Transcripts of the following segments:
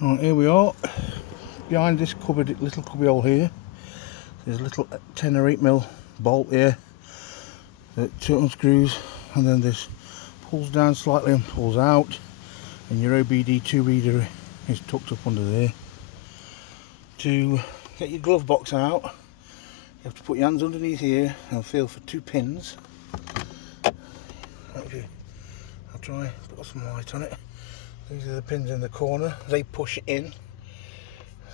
Right, here we are. Behind this cupboard, little cubby hole here, there's a little 10 or 8mm bolt here that unscrews, and then this pulls down slightly and pulls out, and your OBD2 reader is tucked up under there. To get your glove box out, you have to put your hands underneath here and feel for 2 pins. I'll try put some light on it. These are the pins in the corner, they push in,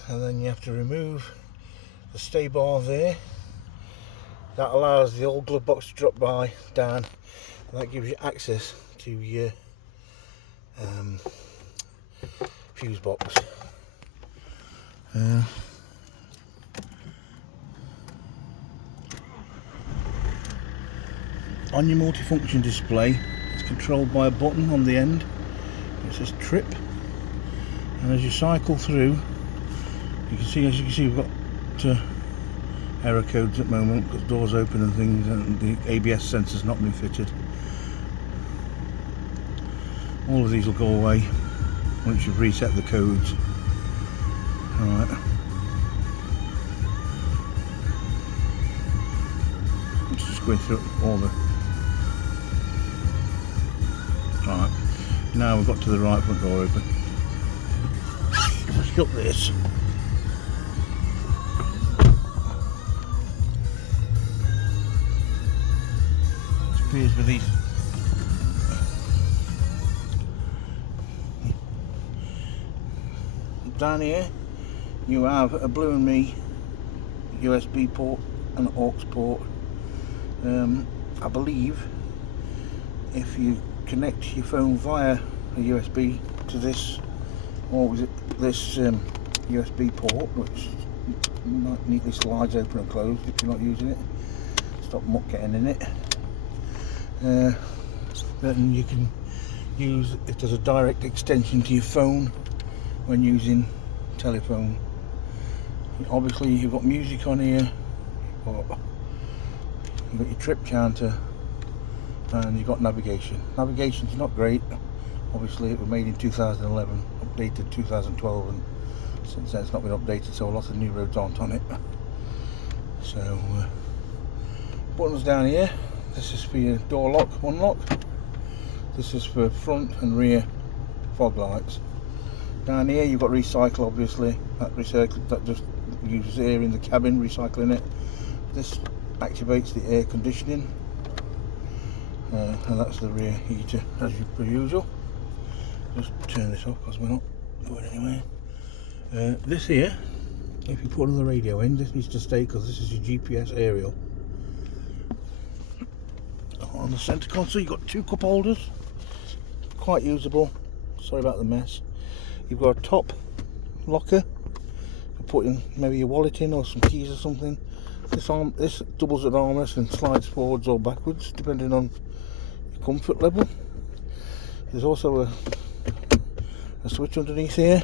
and then you have to remove the stay bar there. That allows the old glove box to drop down, and that gives you access to your fuse box. On your multifunction display, it's controlled by a button on the end. It says trip, and as you cycle through, as you can see, we've got error codes at the moment because doors open and things, and the ABS sensor's not been fitted. All of these will go away once you've reset the codes. Alright. Just going through all the... Alright. Now we've got to the right front door open. Let's shut this. It appears with these. Down here you have a Blue and Me USB port and an aux port. I believe if you connect your phone via a USB to this, or was it this USB port, which neatly slides open and closed if you're not using it, stop muck getting in it, then you can use it as a direct extension to your phone when using telephone. Obviously you've got music on here, you've got your trip counter, and you've got navigation. Navigation's not great, obviously it was made in 2011, updated 2012, and since then it's not been updated, so a lot of new roads aren't on it. So buttons down here, this is for your door lock, unlock, this is for front and rear fog lights. Down here you've got recycle, obviously, that just uses air in the cabin, recycling it. This activates the air conditioning, and that's the rear heater as per usual. Just turn this off because we're not going anywhere. This here, if you put another radio in, this needs to stay because this is your GPS aerial. On the centre console you've got 2 cup holders, quite usable, sorry about the mess. You've got a top locker, you put in maybe your wallet in or some keys or something. This doubles as an armrest and slides forwards or backwards depending on your comfort level. There's also a switch underneath here,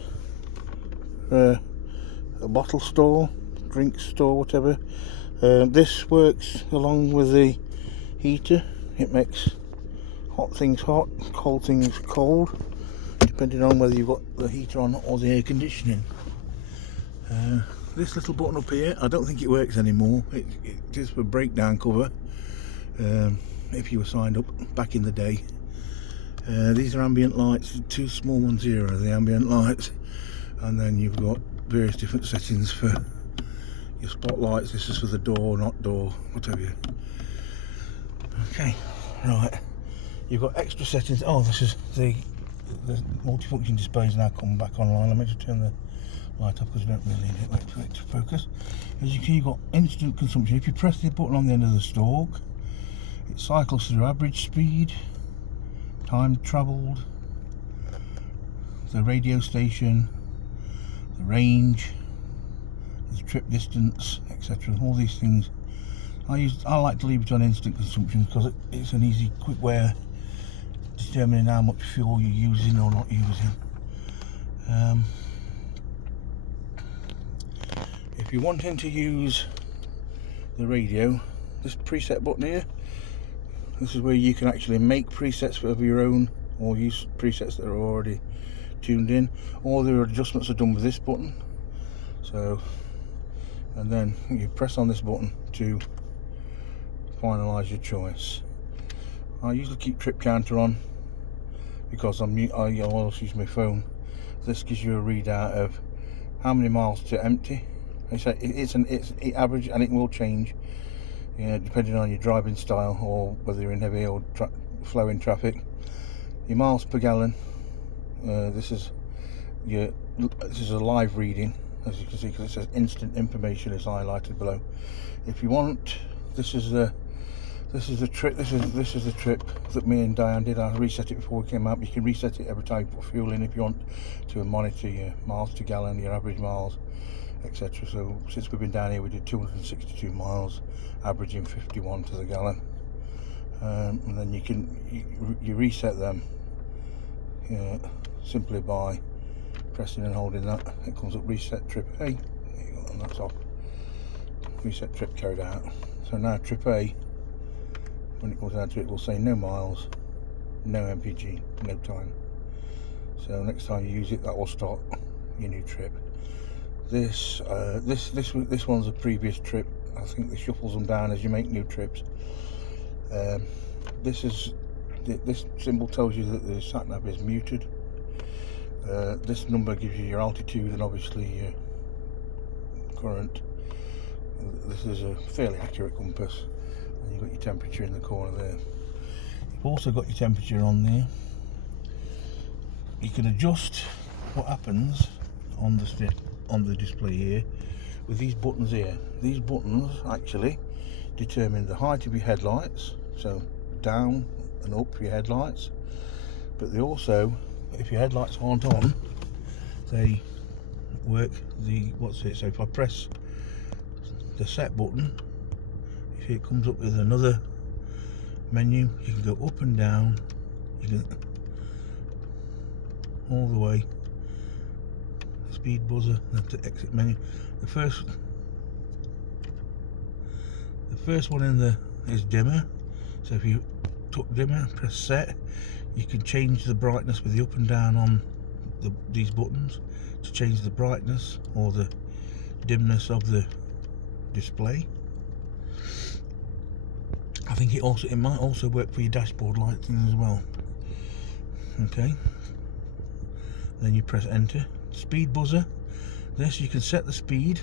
a bottle store, drink store, whatever. This works along with the heater. It makes hot things hot, cold things cold, depending on whether you've got the heater on or the air conditioning. This little button up here, I don't think it works anymore. It is for breakdown cover, if you were signed up back in the day. These are ambient lights, 2 small ones here are the ambient lights, and then you've got various different settings for your spotlights. This is for the door, not door, whatever. Okay, right, you've got extra settings. Oh, this is the multifunction displays now come back online. Let me just turn the light off because we don't really need it. Wait for it to focus. As you can see, you've got instant consumption. If you press the button on the end of the stalk, it cycles through average speed, time travelled, the radio station, the range, the trip distance, etc. All these things. I like to leave it on instant consumption because it's an easy, quick way of determining how much fuel you're using or not using. If you're wanting to use the radio, this preset button here, this is where you can actually make presets of your own or use presets that are already tuned in. All the adjustments are done with this button. So, and then you press on this button to finalise your choice. I usually keep trip counter on because I always use my phone. This gives you a readout of how many miles to empty. It's average, and it will change, you know, depending on your driving style or whether you're in heavy or flowing traffic. Your miles per gallon. This is a live reading, as you can see, because it says instant information is highlighted below. If you want, this is the trip. This is the trip that me and Diane did. I reset it before we came out. You can reset it every time you put fuel in if you want to monitor your miles to gallon, your average miles, etc. So since we've been down here, we did 262 miles, averaging 51 to the gallon. And then you reset them simply by pressing and holding that. It comes up reset trip A, and that's off. Reset trip carried out. So now trip A, when it goes down to it, will say no miles, no MPG, no time. So next time you use it, that will start your new trip. This one's a previous trip. I think it shuffles them down as you make new trips. This symbol tells you that the sat nav is muted. This number gives you your altitude and obviously your current. This is a fairly accurate compass. And you've got your temperature in the corner there. You've also got your temperature on there. You can adjust what happens on the display here with these buttons here. These buttons actually determine the height of your headlights, so down and up for your headlights, but they also, if your headlights aren't on, they work so if I press the set button, you see it comes up with another menu. You can go up and down, you can all the way, speed buzzer, that's the exit menu. The first one in the is dimmer, so if you took dimmer, press set, you can change the brightness with the up and down on these buttons to change the brightness or the dimness of the display. I think it might also work for your dashboard light thing as well. Okay, then you press enter. Speed buzzer, this you can set the speed,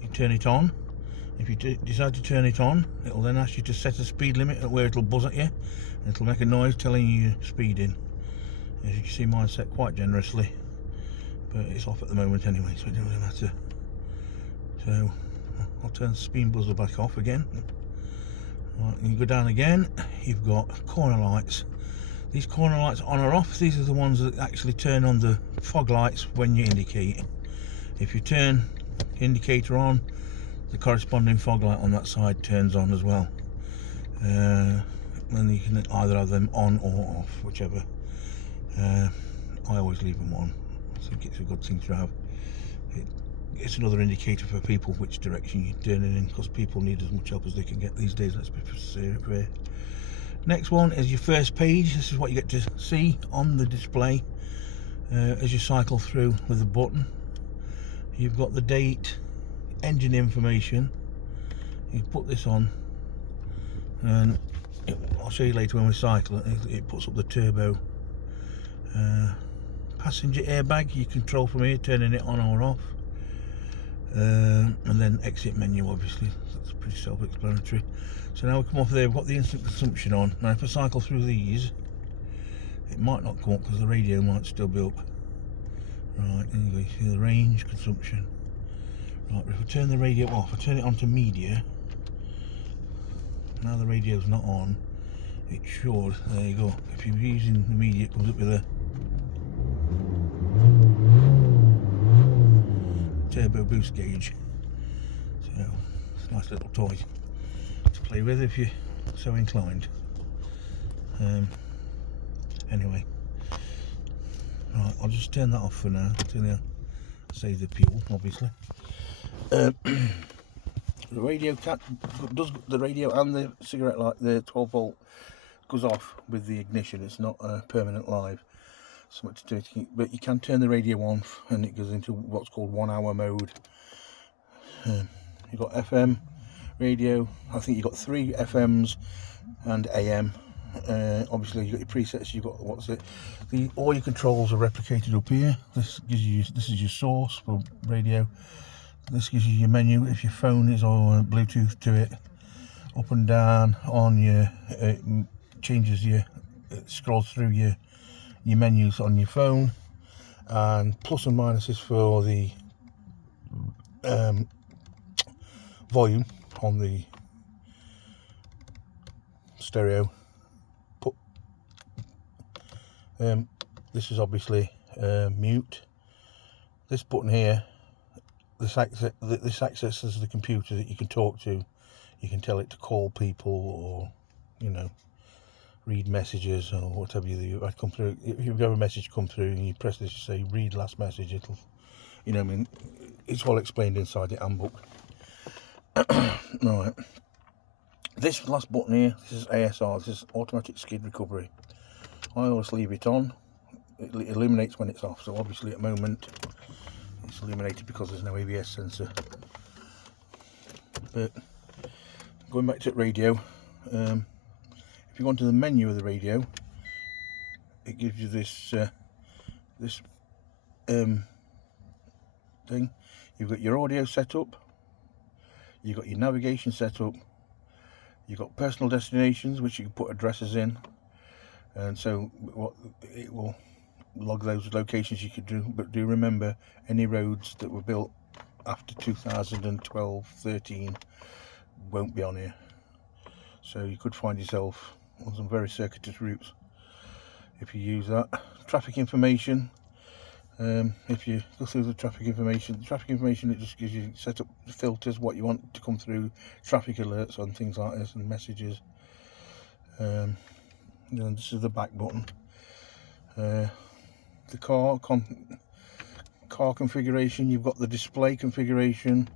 you turn it on. If you decide to turn it on, it will then ask you to set a speed limit at where it'll buzz at you, and it'll make a noise telling you you're speeding. As you can see, mine's set quite generously, but it's off at the moment anyway, so it doesn't really matter. So I'll turn the speed buzzer back off again. Right, and you go down again, you've got corner lights. These corner lights on or off, these are the ones that actually turn on the fog lights when you indicate. If you turn the indicator on, the corresponding fog light on that side turns on as well. And you can either have them on or off, whichever. I always leave them on. I think it's a good thing to have. It's another indicator for people which direction you're turning in, because people need as much help as they can get these days, let's be fair. Next one is your first page. This is what you get to see on the display as you cycle through with the button. You've got the date, engine information. You put this on, and I'll show you later when we cycle. It puts up the turbo. Passenger airbag, you control from here, turning it on or off. And then exit menu, obviously. That's pretty self-explanatory. So now we come off there, we've got the instant consumption on. Now if I cycle through these, it might not come up because the radio might still be up. Right, anyway, see the range, consumption. Right, if I turn the radio off, I turn it on to media. Now the radio's not on, it should, there you go. If you're using the media, it comes up with a turbo boost gauge. So it's a nice little toy to play with if you're so inclined. Anyway, right, I'll just turn that off for now until I save the fuel, obviously. The radio does the radio and the cigarette light, the 12 volt goes off with the ignition. It's not permanent live. something to do, but you can turn the radio on and it goes into what's called 1 hour mode. You've got FM radio, I think you've got 3 FMs and AM. Obviously you've got your presets, you've got all your controls are replicated up here. This is your source for radio. This gives you your menu if your phone is on Bluetooth to it. Up and down on your changes your scrolls through your menus on your phone, and plus and minuses for the volume on the stereo. This is obviously mute. This button here, this accesses the computer that you can talk to. You can tell it to call people, or read messages or whatever you come through. If you have a message come through and you press this, you say read last message, it'll, it's all explained inside the handbook. Right. This last button here, this is ASR, this is automatic skid recovery. I always leave it on. It illuminates when it's off, so obviously at the moment it's illuminated because there's no ABS sensor. But going back to radio, if you go into the menu of the radio, it gives you this thing. You've got your audio setup, you've got your navigation setup, you've got personal destinations which you can put addresses in, and so it will log those locations you could do. But do remember, any roads that were built after 2012-13 won't be on here, so you could find yourself on some very circuitous routes if you use that. Traffic information, if you go through the traffic information, it just gives you set up filters, what you want to come through, traffic alerts on things like this, and messages. This is the back button. The car configuration, you've got the display configuration.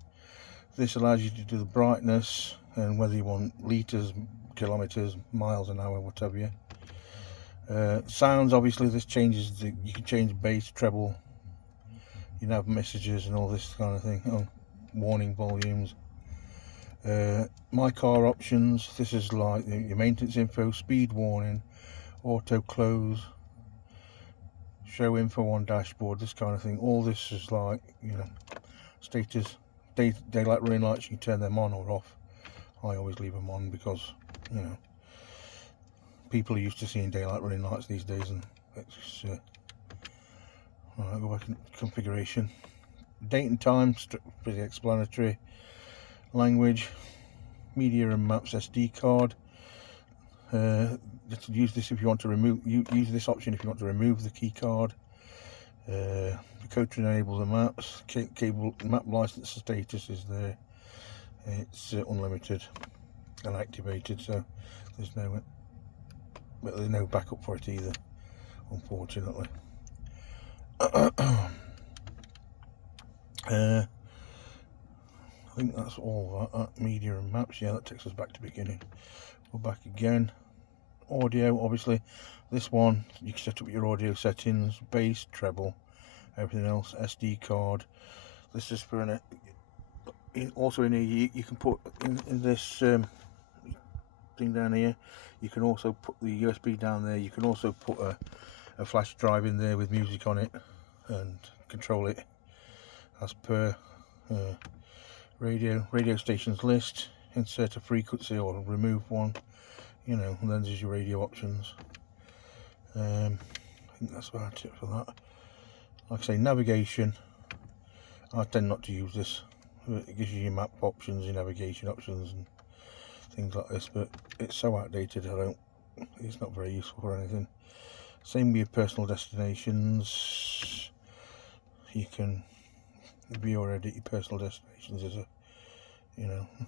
This allows you to do the brightness and whether you want litres, kilometres, miles an hour, whatever. Sounds, obviously this changes you can change bass, treble, you can have messages and all this kind of thing. Warning volumes. My car options, this is like your maintenance info, speed warning, auto close, show info on dashboard, this kind of thing. All this is like, status, daylight running lights, you can turn them on or off. I always leave them on because people are used to seeing daylight running lights these days, and it's right, go back in configuration. Date and time, pretty explanatory. Language, media and maps, SD card. Use this if you want to use this option if you want to remove the key card. The code to enable the maps, cable map license status is there. It's unlimited and activated, so there's no backup for it either, unfortunately. I think that's all that. Media and maps, yeah, that takes us back to the beginning. Go back again. Audio, obviously this one you can set up your audio settings, bass, treble, everything else. SD card, this is for also in here you can put in this thing down here, you can also put the USB down there. You can also put a flash drive in there with music on it and control it as per radio stations list, insert a frequency or remove one, and then there's your radio options. I think that's about it for that. Like I say, navigation, I tend not to use this. It gives you your map options, your navigation options and things like this, but it's so outdated it's not very useful for anything. Same with your personal destinations. You can view or edit your personal destinations as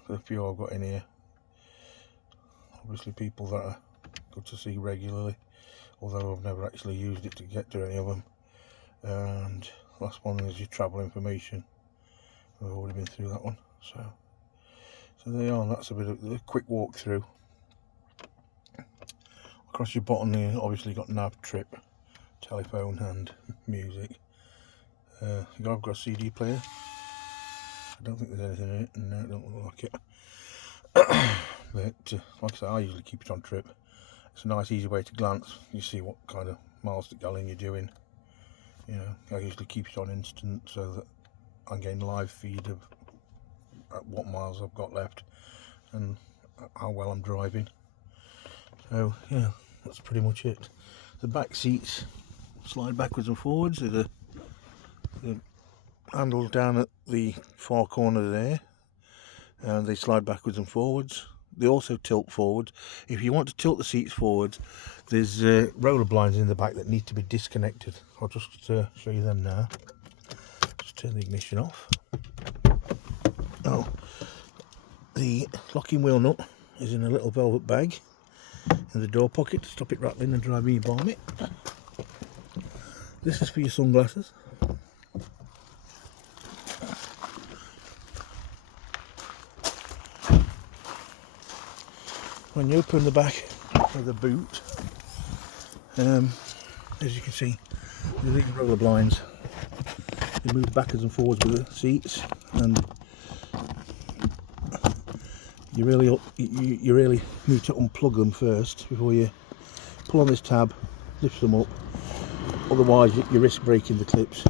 a few I've got in here. Obviously people that are good to see regularly, although I've never actually used it to get to any of them. And last one is your travel information. I've already been through that one, so there you are. That's a bit of a quick walkthrough. Across your bottom there, obviously you've got nav, trip, telephone and music. I've got a CD player. I don't think there's anything in it. No, it don't look like it. But like I say, I usually keep it on trip. It's a nice easy way to glance. You see what kind of miles to gallon you're doing. You know, I usually keep it on instant so that I gain live feed of what miles I've got left and how well I'm driving. So yeah, that's pretty much it. The back seats slide backwards and forwards. There's the handles down at the far corner there, and they slide backwards and forwards. They also tilt forwards. If you want to tilt the seats forwards, there's roller blinds in the back that need to be disconnected. I'll just show you them now. Just turn the ignition off. Oh, the locking wheel nut is in a little velvet bag in the door pocket to stop it rattling and driving you balmy. This is for your sunglasses. When you open the back of the boot, as you can see, these roller blinds, they move backwards and forwards with the seats, and you really need to unplug them first before you pull on this tab, lift them up. Otherwise, you risk breaking the clips.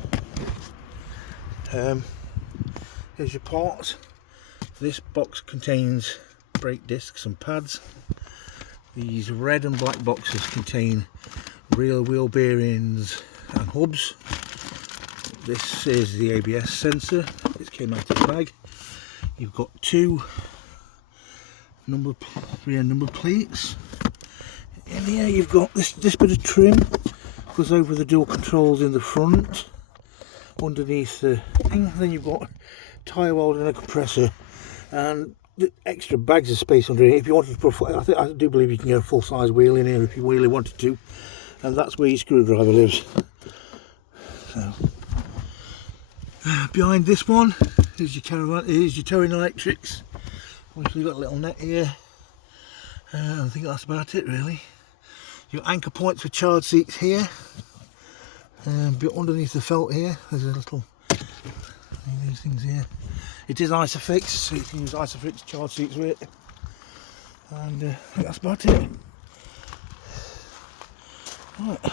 Here's your parts. This box contains brake discs and pads. These red and black boxes contain real wheel bearings and hubs. This is the ABS sensor. It came out of the bag. You've got two rear number plates. In here you've got this bit of trim, goes over the dual controls in the front. Underneath the thing, then you've got tyre weld and a compressor, and the extra bags of space under here. If you wanted to put, I do believe you can get a full-size wheel in here if you really wanted to, and that's where your screwdriver lives. So behind this one is your caravan, is your towing electrics. Obviously you've got a little net here. I think that's about it really. Your anchor points for child seats here. Underneath the felt here, there's a little these things here. It is Isofix, so you can use Isofix child seats with it. And I think that's about it. Right.